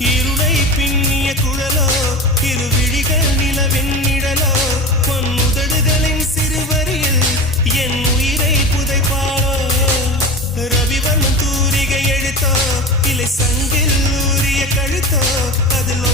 இருளை பின்னிய குழலோ இரு விழிகள் நிலவெண்ணிடலோ பொன் உதடுகளின் சிறுவரியில் என் உயிரை புதைப்பாளோ ரவிவர்மன் தூரிகை எழுத்தோ இல்லை சங்கில் ஊறிய கழுத்தோ அதில்